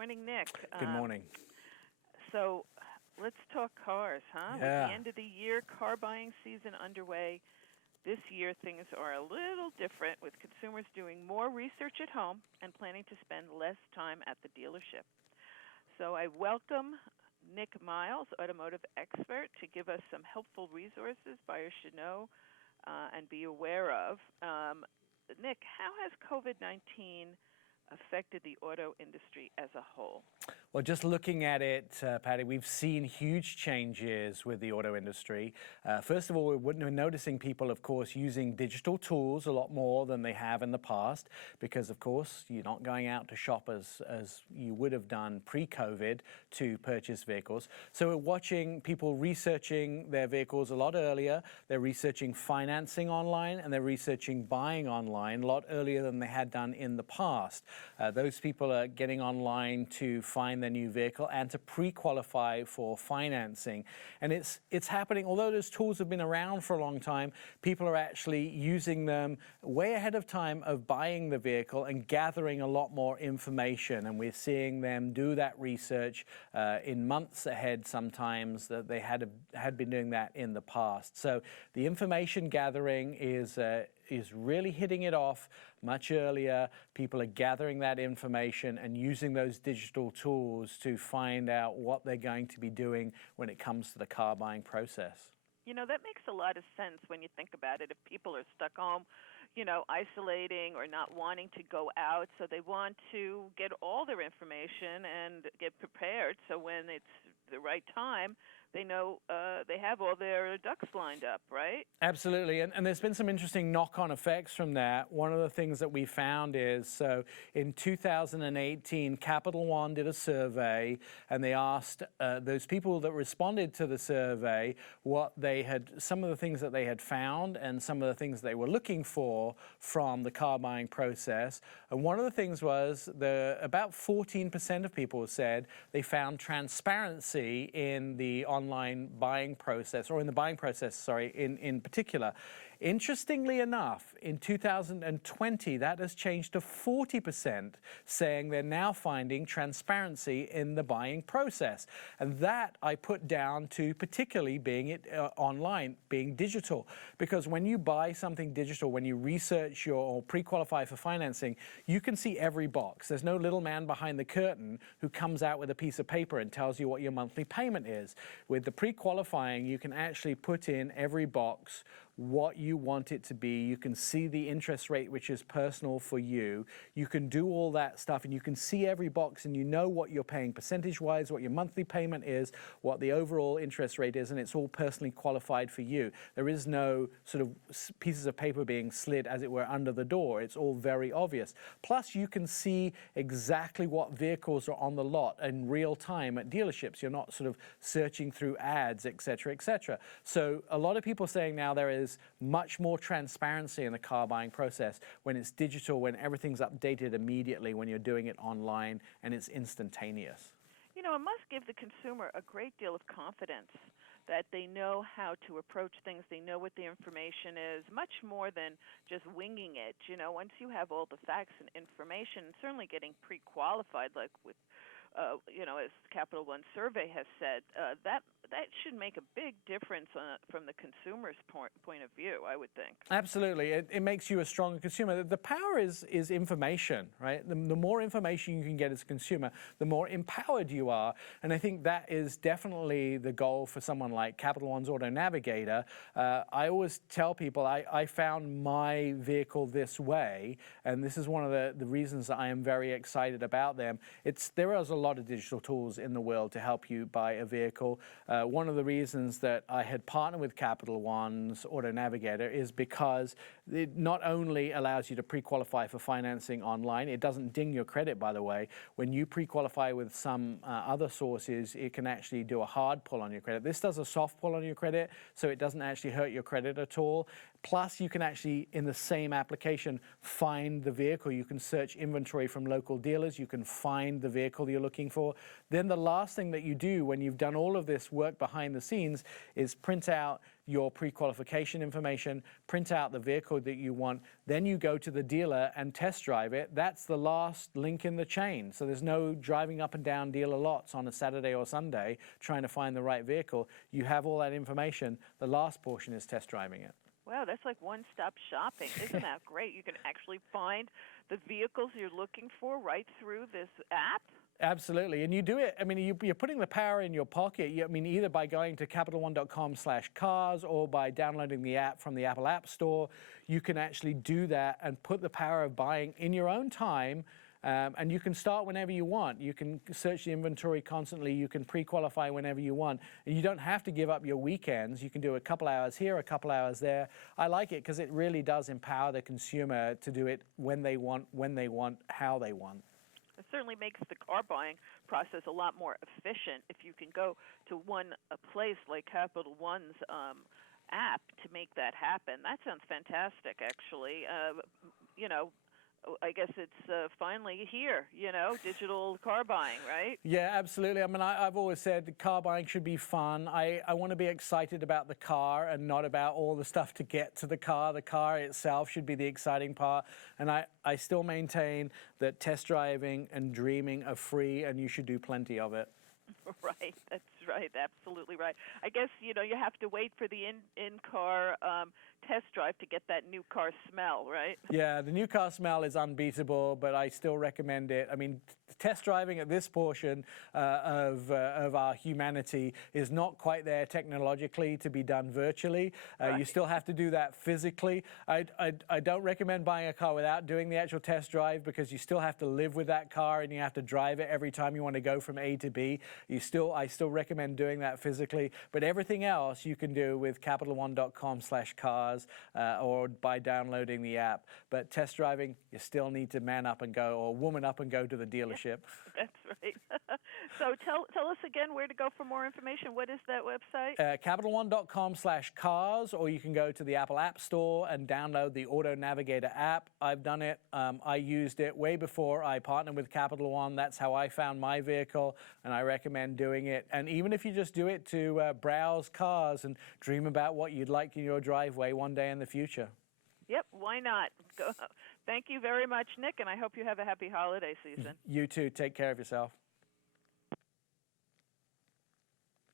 morning, Nick. Good morning. So let's talk cars, huh? With the end of the year, car buying season underway. This year, things are a little different, with consumers doing more research at home and planning to spend less time at the dealership. So I welcome Nick Miles, automotive expert, to give us some helpful resources buyers should know and be aware of. Nick, how has COVID-19 affected the auto industry as a whole? Well, just looking at it, Patty, we've seen huge changes with the auto industry. First of all, we're noticing people, of course, using digital tools a lot more than they have in the past because, of course, you're not going out to shop as you would have done pre-COVID to purchase vehicles. So we're watching people researching their vehicles a lot earlier. They're researching financing online and they're researching buying online a lot earlier than they had done in the past. Those people are getting online to find their new vehicle and to pre-qualify for financing. And it's happening, although those tools have been around for a long time, people are actually using them way ahead of time of buying the vehicle and gathering a lot more information. And we're seeing them do that research in months ahead sometimes that they had been doing that in the past. So the information gathering is really hitting it off much earlier. People are gathering that information and using those digital tools to find out what they're going to be doing when it comes to the car buying process. You know, that makes a lot of sense when you think about it. If people are stuck home, isolating or not wanting to go out, so they want to get all their information and get prepared so when it's the right time, they know they have all their ducks lined up, right? Absolutely, and there's been some interesting knock-on effects from that. One of the things that we found is, so in 2018, Capital One did a survey, and they asked those people that responded to the survey some of the things that they had found and some of the things they were looking for from the car buying process. And one of the things was about 14% of people said they found transparency in the online buying process, or in the buying process, in particular. Interestingly enough, in 2020, that has changed to 40%, saying they're now finding transparency in the buying process. And that I put down to particularly being online, being digital. Because when you buy something digital, when you research or pre-qualify for financing, you can see every box. There's no little man behind the curtain who comes out with a piece of paper and tells you what your monthly payment is. With the pre-qualifying, you can actually put in every box what you want it to be. You can see the interest rate, which is personal for you. You can do all that stuff and you can see every box and you know what you're paying percentage-wise, what your monthly payment is, what the overall interest rate is, and it's all personally qualified for you. There is no sort of pieces of paper being slid, as it were, under the door. It's all very obvious. Plus, you can see exactly what vehicles are on the lot in real time at dealerships. You're not sort of searching through ads, et cetera, et cetera. So a lot of people are saying now there is much more transparency in the car buying process when it's digital, when everything's updated immediately, when you're doing it online and it's instantaneous. It must give the consumer a great deal of confidence that they know how to approach things, they know what the information is, much more than just winging it. Once you have all the facts and information, certainly getting pre-qualified, like with as Capital One survey has said, that should make a big difference from the consumer's point of view, I would think. Absolutely. It makes you a stronger consumer. The power is information, right? The more information you can get as a consumer, the more empowered you are. And I think that is definitely the goal for someone like Capital One's Auto Navigator. I always tell people I found my vehicle this way, and this is one of the reasons that I am very excited about them. There is a lot of digital tools in the world to help you buy a vehicle. One of the reasons that I had partnered with Capital One's Auto Navigator is because it not only allows you to pre-qualify for financing online, it doesn't ding your credit, by the way. When you pre-qualify with some other sources, it can actually do a hard pull on your credit. This does a soft pull on your credit, so it doesn't actually hurt your credit at all. Plus, you can actually, in the same application, find the vehicle. You can search inventory from local dealers. You can find the vehicle you're looking for. Then the last thing that you do when you've done all of this work behind the scenes is print out your pre-qualification information, print out the vehicle that you want, then you go to the dealer and test drive it. That's the last link in the chain. So there's no driving up and down dealer lots on a Saturday or Sunday trying to find the right vehicle. You have all that information. The last portion is test driving it. Wow, that's like one-stop shopping. Isn't that great? You can actually find the vehicles you're looking for right through this app? Absolutely, and you do it, I mean, you're putting the power in your pocket. I mean, either by going to CapitalOne.com/cars or by downloading the app from the Apple App Store. You can actually do that and put the power of buying in your own time. And you can start whenever you want. You can search the inventory constantly. You can pre-qualify whenever you want. And you don't have to give up your weekends. You can do a couple hours here, a couple hours there. I like it because it really does empower the consumer to do it when they want, how they want. It certainly makes the car buying process a lot more efficient if you can go to a place like Capital One's app to make that happen. That sounds fantastic, actually. I guess it's finally here, digital car buying, right? Yeah, absolutely. I mean, I've always said car buying should be fun. I want to be excited about the car and not about all the stuff to get to the car. The car itself should be the exciting part. And I still maintain that test driving and dreaming are free, and you should do plenty of it. Right, that's right, absolutely right. I guess, you have to wait for the in-car test drive to get that new car smell, right? Yeah, the new car smell is unbeatable, but I still recommend it. I mean, test driving at this portion of our humanity is not quite there technologically to be done virtually. Right. You still have to do that physically. I don't recommend buying a car without doing the actual test drive because you still have to live with that car and you have to drive it every time you want to go from A to B. I still recommend doing that physically, but everything else you can do with CapitalOne.com/cars or by downloading the app. But test driving, you still need to man up and go, or woman up and go to the dealership. That's right. So tell us again where to go for more information. What is that website? CapitalOne.com/cars, or you can go to the Apple App Store and download the Auto Navigator app. I've done it. I used it way before I partnered with Capital One. That's how I found my vehicle, and I recommend doing it. And even if you just do it to browse cars and dream about what you'd like in your driveway one day in the future. Yep, why not? Thank you very much, Nick, and I hope you have a happy holiday season. You too. Take care of yourself.